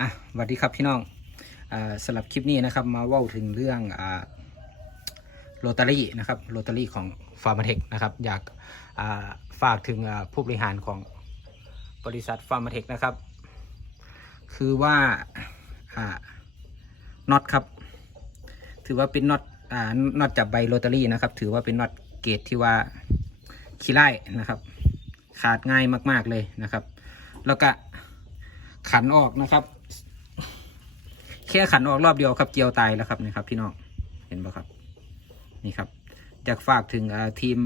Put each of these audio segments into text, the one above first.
อะสวัสดีครับพี่น้องอสำหรับคลิปนี้นะครับ มาว่าถึงเรื่องอโรตารี่นะครับโรตารี่ของฟาร์มาเทคนะครับ อยากาฝากถึงผู้บริหารของบริษัทฟาร์มาเทคนะครับ คือว่าน็อตครับ ถือว่าเป็นน็อตน็อตจับใบโรตารี่นะครับ ถือว่าเป็นน็อตเกรดที่ว่าขี้ไล่นะครับ ขาดง่ายมาก ๆเลยนะครับ แล้วก็ขันออกนะครับ แค่ขันออกรอบเดียวครับเจียวตายแล้วครับนี่ครับพี่น้องเห็นปะครับนี่ครับจากฝากถึงอ่าทีม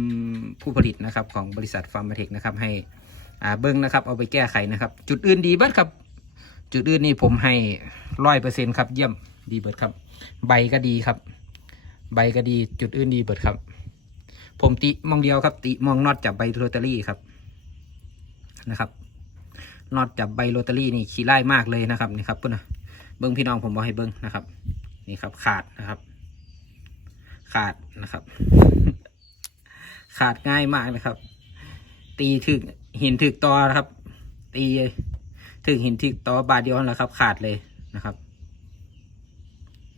ผู้ผลิตนะครับของบริษัทฟาร์มเทคนะครับให้อ่าเบิ้งนะครับเอาไปแก้ไขนะครับ จุดอื่นดีเบิดครับ จุดอื่นนี่ผมให้ร้อยเปอร์เซ็นครับเยี่ยมดีเบิดครับ ใบก็ดีครับ ใบก็ดีจุดอื่นดีเบิดครับ ผมติมองเดียวครับ ติมองน็อตจับใบโรตารี่ครับนะครับน็อตจับใบโรตารี่นี่ขี้ไล่มากเลยนะครับนี่ครับพุ่นนะ เบิ้งพี่น้องผมบอกให้เบิ้งนะครับ นี่ครับขาดนะครับ ขาดนะครับ ขาดง่ายมากนะครับ ตีถึกหินถึกตอนะครับ ตีถึกหินถึกตอบาดเดียวนั่นแหละครับ ขาดเลยนะครับ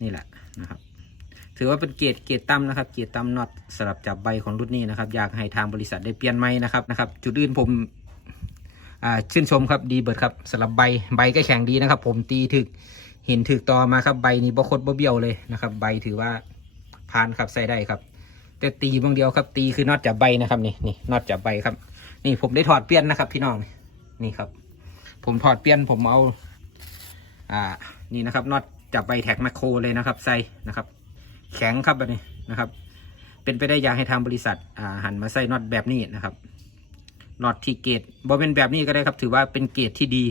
นี่แหละนะครับ ถือว่าเป็นเกียรติเกียรติตั้มนะครับ เกียรติตั้มน็อตสำหรับจับใบของรุ่นนี้นะครับ อยากให้ทางบริษัทได้เปลี่ยนไม้นะครับนะครับ จุดอื่นผมชื่นชมครับดีเบิร์ดครับสำหรับใบใบก็แข็งดีนะครับ ผมตีถึก เหินถึกต่อมาครับใบนี้บ่คดบ่เบี้ยวเลยนะครับ ใบถือว่าผ่านครับใส่ได้ครับ แต่ตีบางเดียวครับ ตีคือน็อตจับใบนะครับนี่นี่น็อตจับใบครับ นี่ผมได้ถอดเปลี่ยนนะครับ พี่น้องนี่ครับ ผมถอดเปลี่ยนผมเอาอ่านี่นะครับน็อตจับใบแท็กแมคโครเลยนะครับใส่นะครับ แข็งครับแบบนี้นะครับ เป็นไปได้อยากให้ทางบริษัทอ่าหันมาใส่น็อตแบบนี้นะครับน็อตที่เกรดบอเป็นแบบนี้ก็ได้ครับ ถือว่าเป็นเกรดที่ดี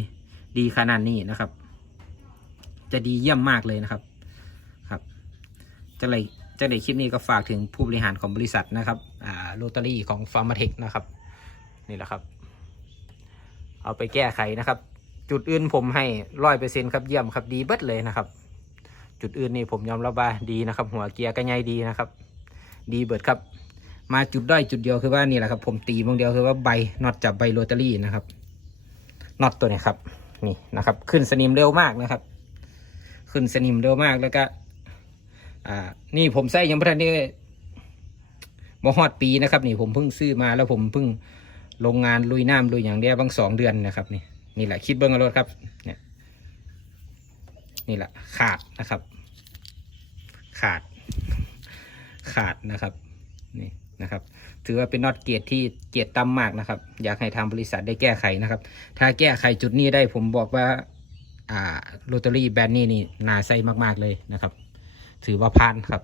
ดีขนาดนี้นะครับ จะดีเยี่ยมมากเลยนะครับครับจะเลยจะเลยคลิปนี้ก็ฝากถึงผู้บริหารของบริษัทนะครับอ่าโรตารี่ของฟาร์มาเทคนะครับนี่แหละครับ เอาไปแก้ไขนะครับ จุดอื่นผมให้ร้อยเปอร์เซ็นครับเยี่ยมครับดีเบิดเลยนะครับ จุดอื่นนี่ผมยอมรับว่าดีนะครับ หัวเกียร์ก็ใหญ่ดีนะครับ ดีเบิดครับ มาจุดด้อยจุดเดียวคือว่านี่แหละครับ ผมตีบางเดียวคือว่าใบน็อตจับใบโรตารี่นะครับน็อตตัวนี้ครับนี่นะครับ ขึ้นสนิมเร็วมากนะครับ ขึ้นสนิมเร็วมากแล้วก็ อ่า นี่ผมใส่ยังไม่ทันได้มฮอดปีนะครับ นี่ผมเพิ่งซื้อมาแล้วผมเพิ่งโรงงานลุยน้ำลุยอย่างเดียวบางสองเดือนนะครับ นี่นี่แหละคิดเบิ้งเอารถครับ เนี่ยนี่แหละขาดนะครับ ขาด ขาดนะครับ นี่นะครับ ถือว่าเป็นน็อตเกียรที่เกียรต่ำมากนะครับ อยากให้ทางบริษัทได้แก้ไขนะครับ ถ้าแก้ไขจุดนี้ได้ผมบอกว่า อ่าโรตารี่แบนนี้นี่นาใส่มากๆเลยนะครับ ถือว่าผ่านครับ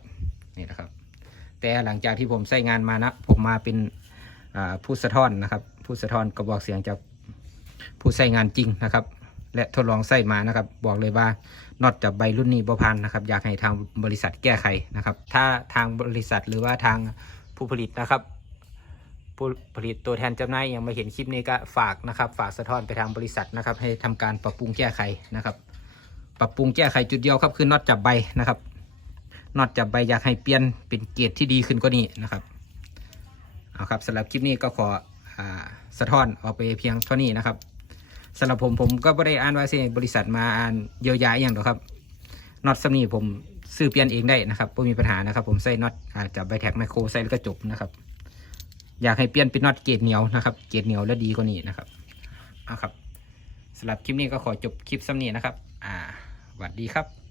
นี่นะครับ แต่หลังจากที่ผมใส่งานมานะ ผมมาเป็นผู้สะท้อนนะครับ ผู้สะท้อนกระบอกเสียงจากผู้ใส่งานจริงนะครับ และทดลองใส่มานะครับ บอกเลยว่านอตจากใบรุ่นนี้บ่พันนะครับ อยากให้ทางบริษัทแก้ไขนะครับ ถ้าทางบริษัทหรือว่าทางผู้ผลิตนะครับ ผู้ผลิตตัวแทนจำหน่ายยังไม่เห็นคลิปนี้ก็ฝากนะครับ ฝากสะท้อนไปทางบริษัทนะครับ ให้ทำการปรับปรุงแก้ไขนะครับ ปรับปรุงแก้ไขจุดเดียวครับคือน็อตจับใบนะครับน็อตจับใบอยากให้เปลี่ยนเป็นเกรดที่ดีขึ้นกว่านี้นะครับเอาครับสำหรับคลิปนี้ก็ขออสะท้อนออกไปเพียงเท่านี้นะครับสำหรับผมผมก็ไม่ได้อ่านว่าสิบริษัทมาอ่านเยียวยาอย่างหรอกครับน็อตสำนีผมซื้อเปลี่ยนเองได้นะครับไม่มีปัญหานะครับ ผมใส่น็อตจับใบแท็กไมโครใส่แล้วก็จบนะครับ อยากให้เปลี่ยนเป็นน็อตเกรดเหนียวนะครับ เกรดเหนียวและดีกว่านี้นะครับเอาครับสำหรับคลิปนี้ก็ขอจบคลิปซ้ำนี้นะครับ อ่าสวัสดีครับ